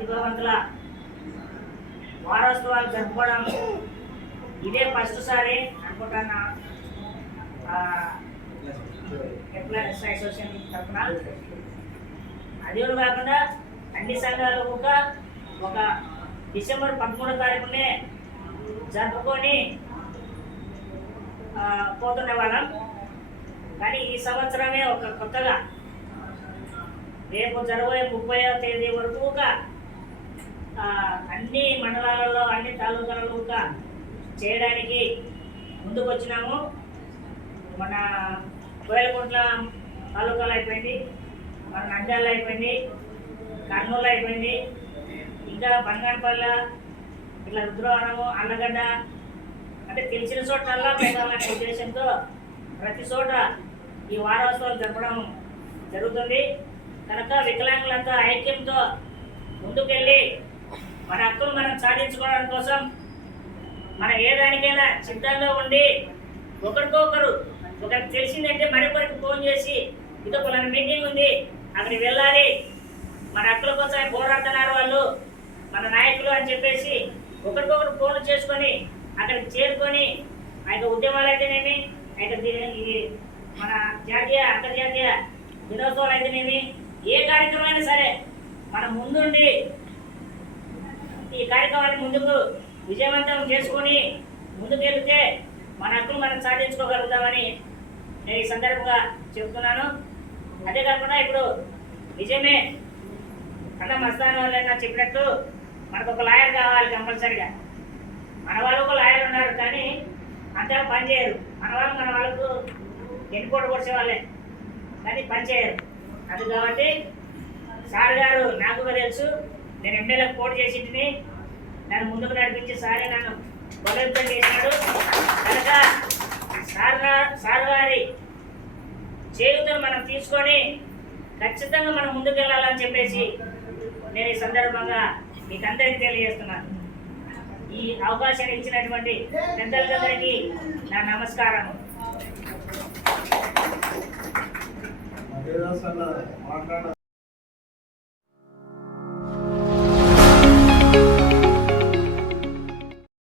విద్యావంతుల వారోత్సవాలు జరుపుకోవడం ఇదే ఫస్ట్ సారి అనుకుంటున్నా. ఎంప్లాయీస్ అసోసియేషన్ తరఫున? అది కాకుండా అన్ని సంఘాలు కూడా ఒక డిసెంబర్ పదమూడో తారీఖునే జరుపుకొని పోతుండే పోతున్న వాళ్ళం. కానీ ఈ సంవత్సరమే ఒక కొత్తగా రేపు జరగబోయే ముప్పైవ తేదీ వరకు ఒక, అన్ని మండలాలలో అన్ని తాలూకాలలో ఒక చేయడానికి ముందుకు వచ్చినాము మన కోయలకుంట్ల తాలూకాలు అయిపోయింది మన నంద్యాల అయిపోయింది కర్నూలు అయిపోయింది ఇంకా బంగారపల్లి ఇట్లా రుద్రవనము అన్నగడ్డ అంటే తెలిసిన చోట్లల్లా పెట్టాలనే ఉద్దేశంతో ప్రతి చోట ఈ వారోత్సవాలు జరపడం జరుగుతుంది. కనుక వికలాంగులంతా ఐక్యంతో ముందుకెళ్ళి మన హక్కులు మనం సాధించుకోవడం కోసం మనం ఏ దానికైనా సిద్ధంగా ఉండి ఒకరికొకరు ఒకరికి తెలిసిందంటే మరొకరికి ఫోన్ చేసి ఇదో పలానా మీటింగ్ ఉంది అక్కడికి వెళ్ళాలి. మన హక్కుల కోసం పోరాడుతున్నారు వాళ్ళు మన నాయకులు అని చెప్పేసి ఒకరికొకరు ఫోన్ చేసుకొని అక్కడికి చేరుకొని ఆ యొక్క ఉద్యమాలు అయితేనేమి ఆ యొక్క మన జాతీయ అంతర్జాతీయ దినోత్సవాలు అయితేనేమి ఏ కార్యక్రమం సరే మనం ముందుండి ఈ కార్యక్రమాన్ని ముందుకు విజయవంతం చేసుకొని ముందుకెళ్తే మన హక్కును మనం సాధించుకోగలుగుతామని నేను ఈ సందర్భంగా చెబుతున్నాను అదే కాకుండా ఇప్పుడు నిజమే అన్న మస్తాన్ వాళ్ళైనా చెప్పినట్టు మనకు ఒక లాయర్ కావాలి కంపల్సరిగా. మన వాళ్ళు ఒక లాయర్ ఉన్నారు కానీ అంతగా పనిచేయరు మన వాళ్ళు మన వాళ్ళకు ఎన్నికోట కొడిచే వాళ్ళే. కానీ పనిచేయరు అది కాబట్టి సార్ గారు నాకు తెలుసు. నేను ఎమ్మెల్యేలకు పోటీ చేసింటిని. నన్ను ముందుకు నడిపించి సారే నన్ను బలోపేతం చేసినాడు కనుక సార్ సార్ గారి చేయుతను మనం తీసుకొని ఖచ్చితంగా మనం ముందుకెళ్ళాలని చెప్పేసి నేను ఈ సందర్భంగా మీకు అందరికీ తెలియజేస్తున్నాను. ఈ అవకాశాన్ని ఇచ్చినటువంటి పెద్దలందరికీ నా నమస్కారం ಕೆಲಸನ ಮಾಡೋಣ